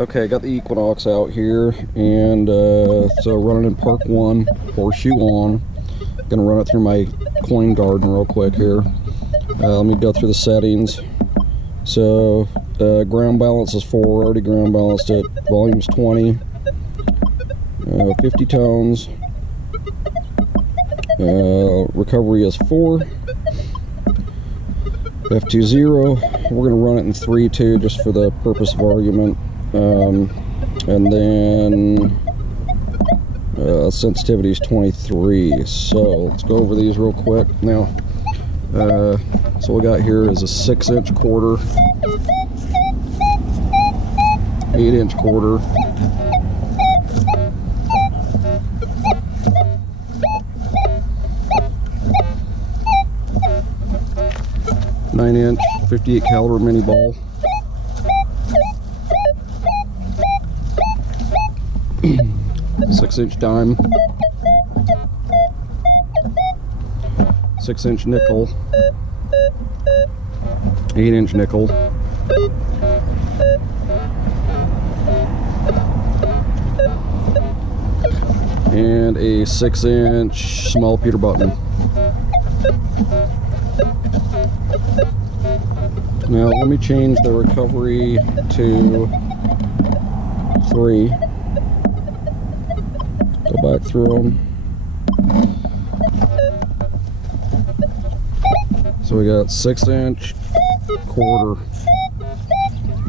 Okay, I got the Equinox out here, and so running in Park 1, horseshoe on. Gonna run it through my coin garden real quick here. Let me go through the settings. So ground balance is 4, already ground balanced it. Volume's 20, 50 tones. Recovery is 4. F20. We're gonna run it in 3-2 just for the purpose of argument. And then sensitivity is 23. So let's go over these real quick. Now, so what we got here is a 6-inch quarter, 8-inch quarter, (9-inch) 58 caliber mini ball, 6-inch dime, 6-inch nickel, 8-inch nickel, and a 6-inch small pewter button. Now let me change the recovery to 3. Go back through them. So we got 6-inch quarter,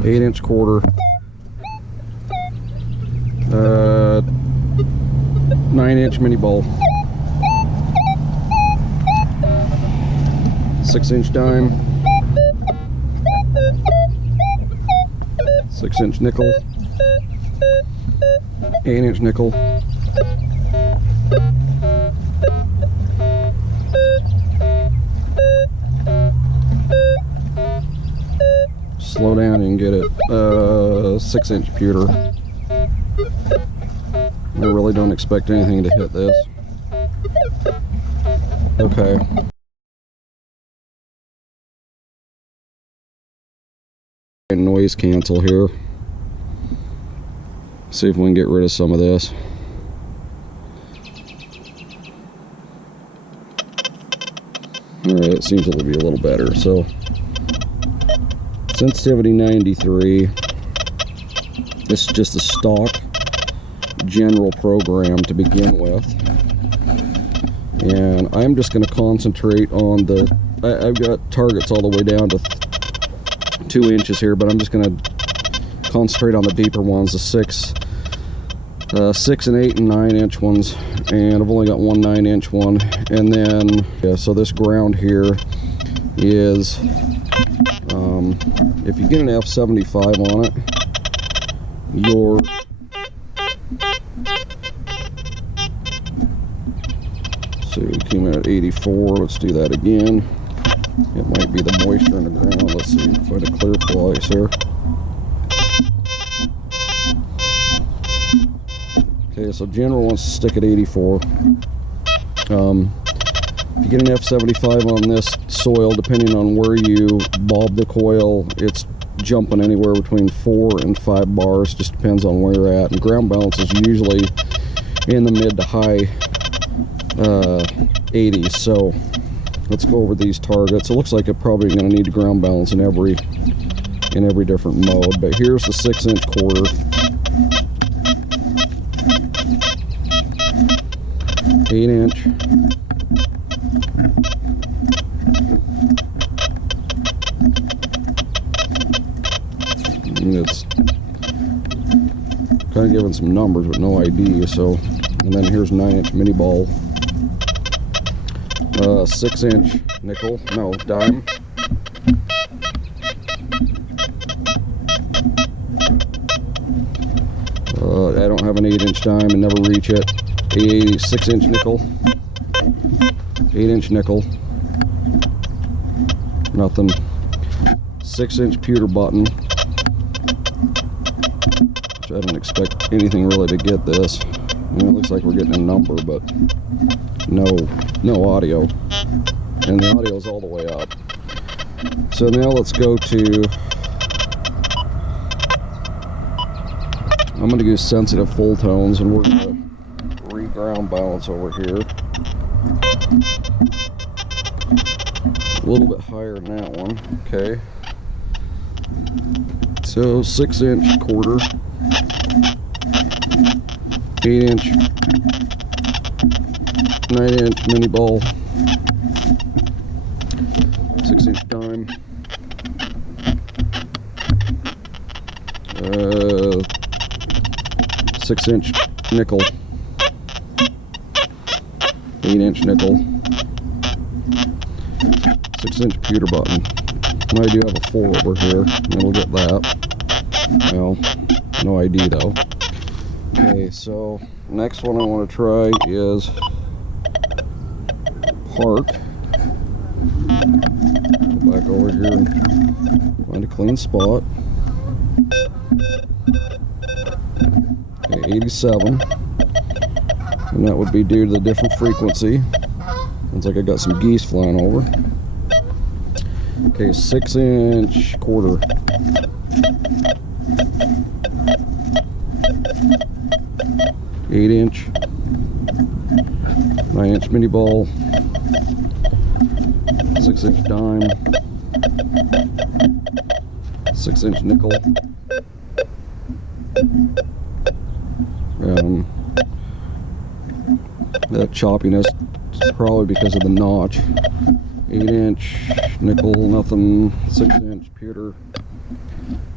8-inch quarter, 9-inch mini ball, 6-inch dime, 6-inch nickel, 8-inch nickel, slow down and get it, 6-inch pewter. I really don't expect anything to hit this. Okay. Noise cancel here. See if we can get rid of some of this. Alright, it seems to be a little better. So sensitivity 93. This is just a stock general program to begin with, and I'm just going to concentrate on the I've got targets all the way down to 2 inches here, but I'm just going to concentrate on the deeper ones, the 6 and 8 and 9-inch ones, and I've only got one 9-inch one. And then yeah, so this ground here is if you get an F75 on it, your so we came in at 84. Let's do that again. It might be the moisture in the ground. Let's see, find a clear place here. Okay, so general wants to stick at 84. If you get an F75 on this soil, depending on where you bob the coil, it's jumping anywhere between 4 and 5 bars. Just depends on where you're at. And ground balance is usually in the mid to high 80s. So let's go over these targets. It looks like I'm probably going to need to ground balance in every different mode. But here's the 6-inch quarter, 8-inch, and it's kind of giving some numbers but no ID. So, and then here's 9-inch mini ball, 6-inch nickel, no, dime, I don't have an 8-inch dime and never reach it. A 6-inch nickel, 8-inch nickel, nothing. 6-inch pewter button, which I don't expect anything really to get this. I mean, it looks like we're getting a number, but no audio, and the audio is all the way up. So now let's go to I'm going to use sensitive full tones, and we're going to re-ground balance over here. A little bit higher than that one. Okay. So 6-inch quarter, 8-inch, 9-inch mini ball, 6-inch dime, 6-inch nickel, 8-inch nickel, 6-inch pewter button. I do have a 4 over here, and we'll get that. Well, no ID though. Okay, so next one I want to try is park. Go back over here and find a clean spot. Okay, 87. And that would be due to the different frequency. Looks like I got some geese flying over. Okay, 6-inch quarter. 8-inch, 9-inch mini ball, 6-inch dime, 6-inch nickel, that choppiness is probably because of the notch. 8-inch nickel, nothing. 6-inch pewter,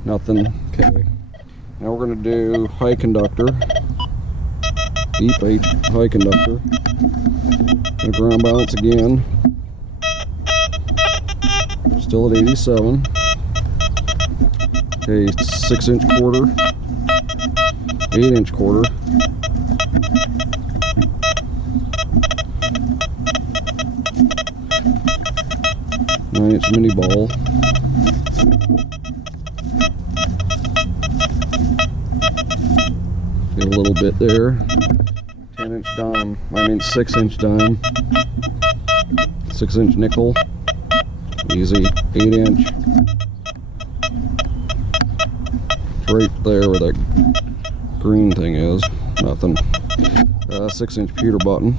nothing. Okay, now we're going to do high conductor. Deep high conductor. Gonna ground balance again. Still at 87. Okay, 6-inch quarter, 8-inch quarter, 9-inch mini ball, get a little bit there. 10-inch dime, 6-inch dime, 6-inch nickel, easy. 8-inch, it's right there where that green thing is, nothing. 6-inch pewter button.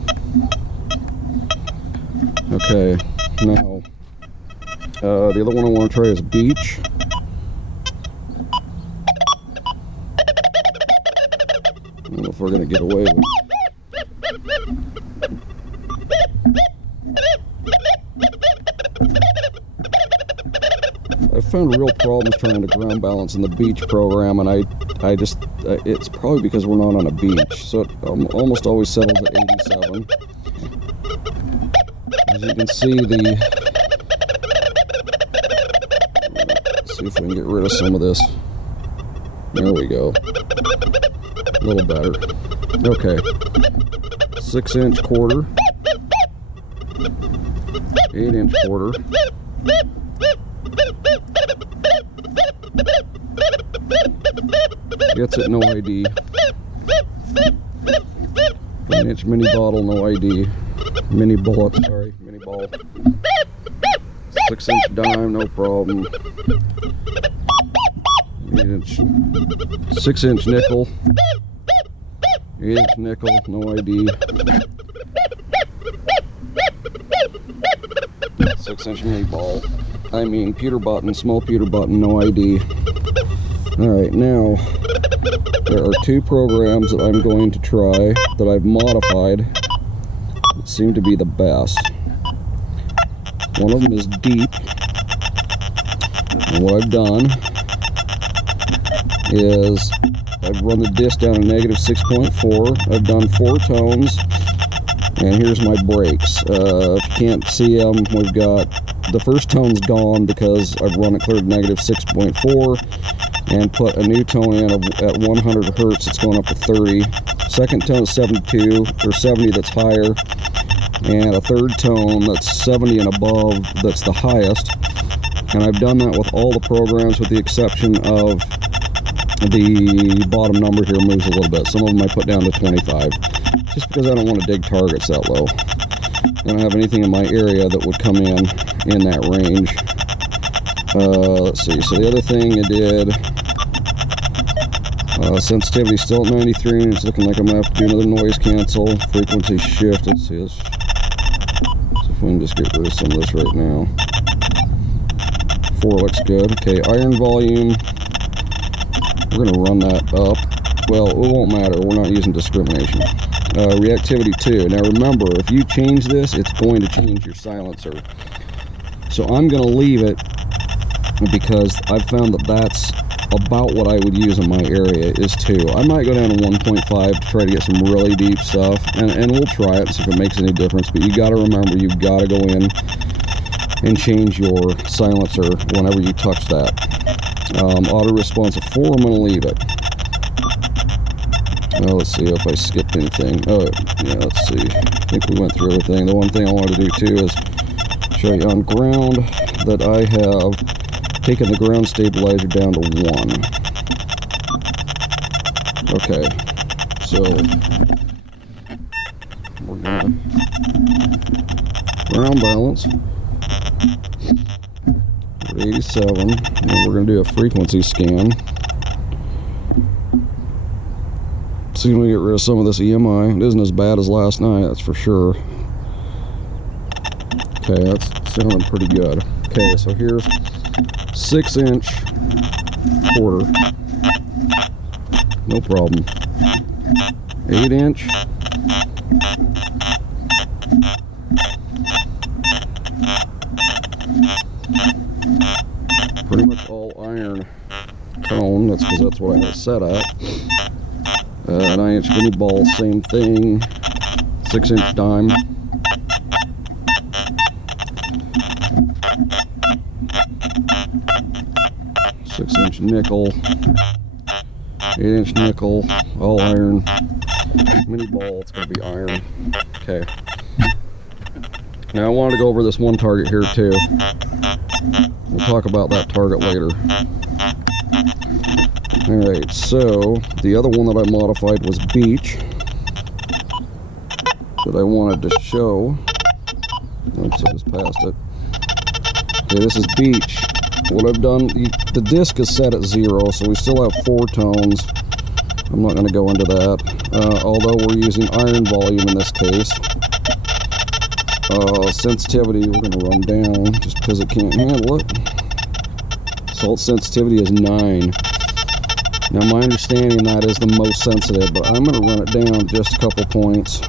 Okay, now the other one I want to try is beach. I don't know if we're going to get away with it. I found real problems trying to ground balance in the beach program, and I just it's probably because we're not on a beach, so it almost always settles at 87. As you can see, let's see if we can get rid of some of this. There we go. A little better. Okay. 6-inch quarter, 8-inch quarter, gets it, no ID. 9-inch mini bottle, no ID. Mini bullet, sorry, mini ball. 6-inch dime, no problem. 8-inch, 6-inch nickel. 8-inch nickel, no ID. 6-inch mini ball. Pewter button, small pewter button, no ID. Alright, now there are 2 programs that I'm going to try that I've modified that seem to be the best. One of them is deep, and what I've done is I've run the disc down to -6.4. I've done 4 tones, and here's my breaks. If you can't see them, we've got the first tone's gone because I've run it clear to -6.4 and put a new tone in at 100 hertz. It's going up to 30. Second tone is 72 or 70, that's higher, and a third tone that's 70 and above, that's the highest. And I've done that with all the programs with the exception of the bottom number here moves a little bit. Some of them I put down to 25, just because I don't want to dig targets that low. I don't have anything in my area that would come in that range. Let's see, so the other thing I did, Sensitivity still at 93, and it's looking like I'm going to have to do another noise cancel. Frequency shift, let's see, let's see if we can just get rid of some of this right now. 4 looks good. Okay, iron volume, we're going to run that up. Well, it won't matter, we're not using discrimination. Reactivity 2. Now remember, if you change this, it's going to change your silencer. So I'm going to leave it because I've found that that's about what I would use in my area is 2. I might go down to 1.5 to try to get some really deep stuff, and we'll try it and see if it makes any difference. But you got to remember, you've got to go in and change your silencer whenever you touch that. Auto response of 4, I'm going to leave it. Let's see if I skipped anything. Oh, yeah, let's see. I think we went through everything. The one thing I want to do too is show you on ground that I have taken the ground stabilizer down to 1. Okay, so we're gonna ground balance. We're 87, and we're gonna do a frequency scan. See if we get rid of some of this EMI. It isn't as bad as last night, that's for sure. Okay, that's sounding pretty good. Okay, so here's 6-inch quarter. No problem. 8-inch. Pretty much all iron tone. That's because that's what I have it set at. 9-inch mini ball, same thing. 6-inch dime. 6-inch nickel. 8-inch nickel. All iron. Mini ball, it's going to be iron. Okay. Now I wanted to go over this one target here too. We'll talk about that target later. Alright, so the other one that I modified was beach, that I wanted to show. Oops, I just passed it. Okay, this is beach. What I've done, the disc is set at 0, so we still have 4 tones. I'm not going to go into that, although we're using iron volume in this case. Sensitivity, we're going to run down just because it can't handle it. Salt sensitivity is 9. Now my understanding that is the most sensitive, but I'm going to run it down just a couple points.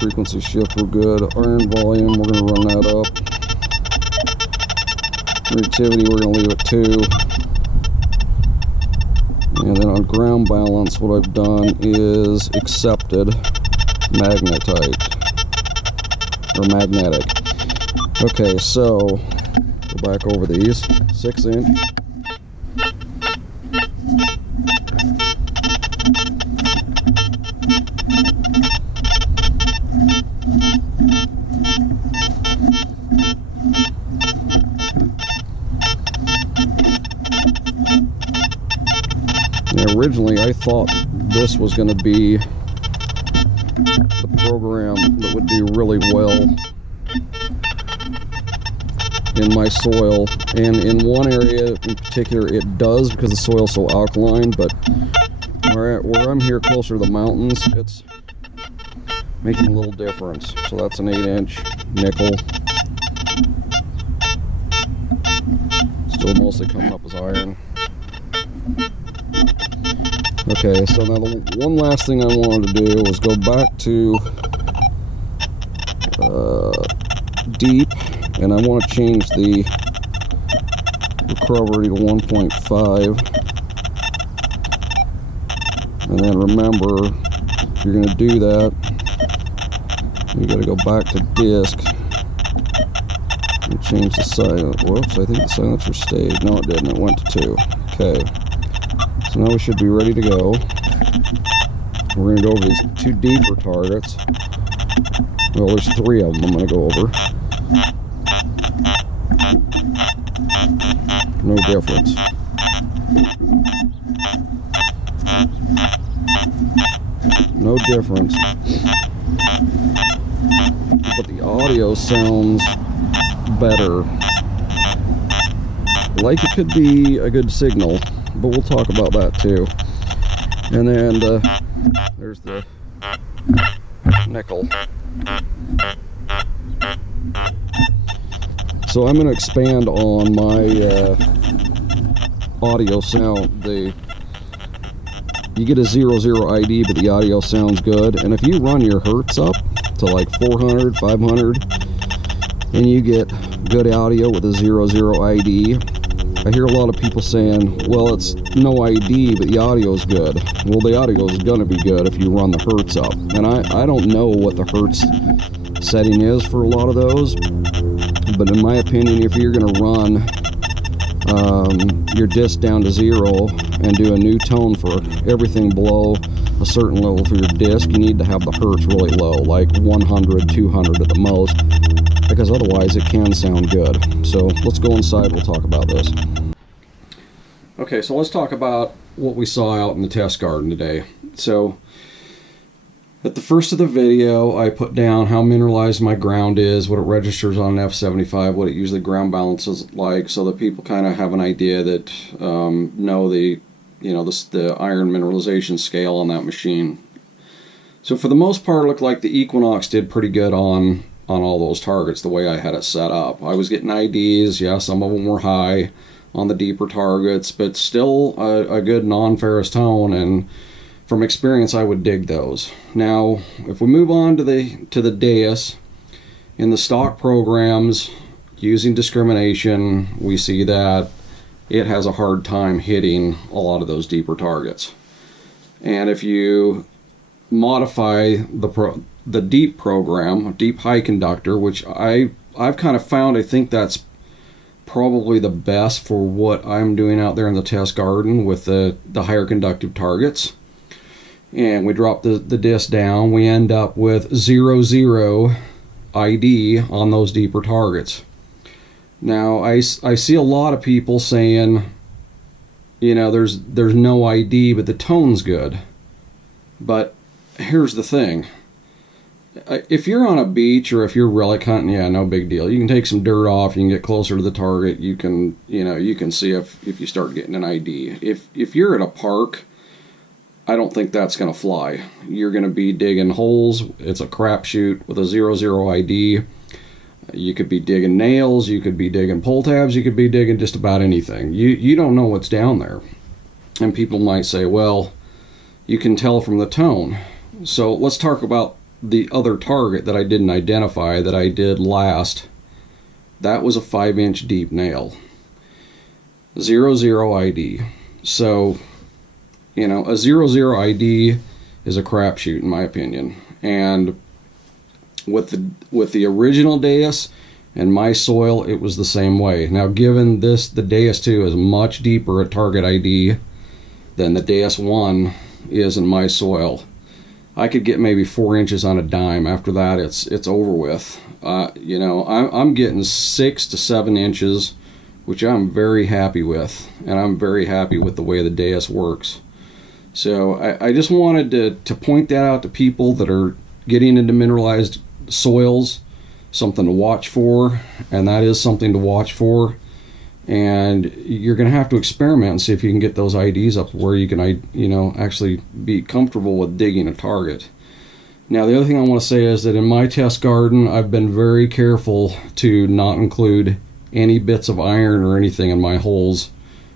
Frequency shift, we're good. Iron volume, we're going to run that up. Reactivity, we're going to leave it 2. And then on ground balance, what I've done is accepted magnetite, or magnetic. Okay, so go back over these. 6-inch. Now, originally I thought this was going to be the program that would do really well in my soil, and in one area in particular it does because the soil's so alkaline, but where I'm here closer to the mountains, it's making a little difference. So that's an 8-inch nickel. Still mostly coming up as iron. Okay, so now the one last thing I wanted to do was go back to deep, and I want to change the recovery to 1.5. And then remember, if you're going to do that, you got to go back to disc and change the silencer. Whoops, I think the silencer stayed. No, it didn't. It went to 2. Okay. So now we should be ready to go. We're going to go over these 2 deeper targets. Well, there's 3 of them I'm going to go over. No difference. No difference. But the audio sounds better. like it could be a good signal, but we'll talk about that too. And then there's the nickel. So I'm going to expand on my audio sound. You get a 00 ID, but the audio sounds good. And if you run your hertz up to like 400, 500, and you get good audio with a 00 ID, I hear a lot of people saying, well, it's no ID, but the audio is good. Well, the audio is going to be good if you run the hertz up. And I don't know what the hertz setting is for a lot of those, but in my opinion, if you're going to run your disc down to 0 and do a new tone for everything below a certain level for your disc, you need to have the hertz really low, like 100, 200 at the most, because otherwise it can sound good. So let's go inside, we'll talk about this. Okay, so let's talk about what we saw out in the test garden today. So at the first of the video, I put down how mineralized my ground is, what it registers on an F75, what it usually ground balances like, so that people kind of have an idea that know the iron mineralization scale on that machine. So for the most part, it looked like the Equinox did pretty good on all those targets the way I had it set up. I was getting IDs, yeah, some of them were high on the deeper targets, but still a good non-ferrous tone, and from experience I would dig those. Now if we move on to the Deus, in the stock programs using discrimination, we see that it has a hard time hitting a lot of those deeper targets. And if you modify the deep program, deep high conductor, which I've kind of found, I think that's probably the best for what I'm doing out there in the test garden with the higher conductive targets. And we drop the disc down, we end up with 00 ID on those deeper targets. Now I see a lot of people saying, you know, there's no ID, but the tone's good. But here's the thing. If you're on a beach or if you're relic hunting, yeah, no big deal. You can take some dirt off, you can get closer to the target, you can see if you start getting an ID. If you're at a park, I don't think that's going to fly. You're going to be digging holes. It's a crapshoot with a 00 ID. You could be digging nails, you could be digging pull tabs, you could be digging just about anything. You don't know what's down there. And people might say, well, you can tell from the tone. So let's talk about the other target that I didn't identify that I did last. That was a 5-inch deep nail. 00 ID. So, you know, a 00 ID is a crapshoot in my opinion. And with the original Deus and my soil, it was the same way. Now given this, the Deus 2 is much deeper at target ID than the Deus 1 is in my soil. I could get maybe 4 inches on a dime. After that, it's over with. You know, I'm getting 6 to 7 inches, which I'm very happy with, and I'm very happy with the way the Deus works. So I just wanted to point that out to people that are getting into mineralized soils, something to watch for, and that is something to watch for. And you're going to have to experiment and see if you can get those IDs up where you can, you know, actually be comfortable with digging a target. Now the other thing I want to say is that in my test garden, I've been very careful to not include any bits of iron or anything in my holes.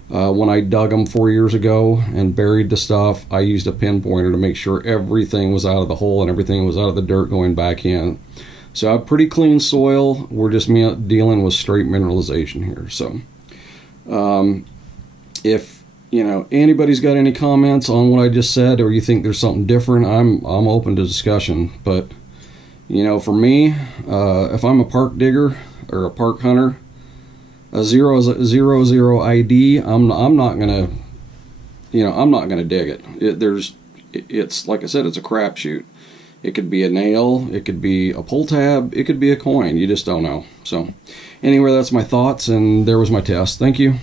When I dug them 4 years ago and buried the stuff, I used a pinpointer to make sure everything was out of the hole and everything was out of the dirt going back in. So I have pretty clean soil. We're just dealing with straight mineralization here. So if you know anybody's got any comments on what I just said, or you think there's something different, I'm open to discussion. But you know, for me, if I'm a park digger or a park hunter, a 00 ID, I'm not gonna, you know, I'm not gonna dig it. It's like I said, it's a crapshoot. It could be a nail, it could be a pull tab, it could be a coin. You just don't know. So anyway, that's my thoughts, and there was my test. Thank you.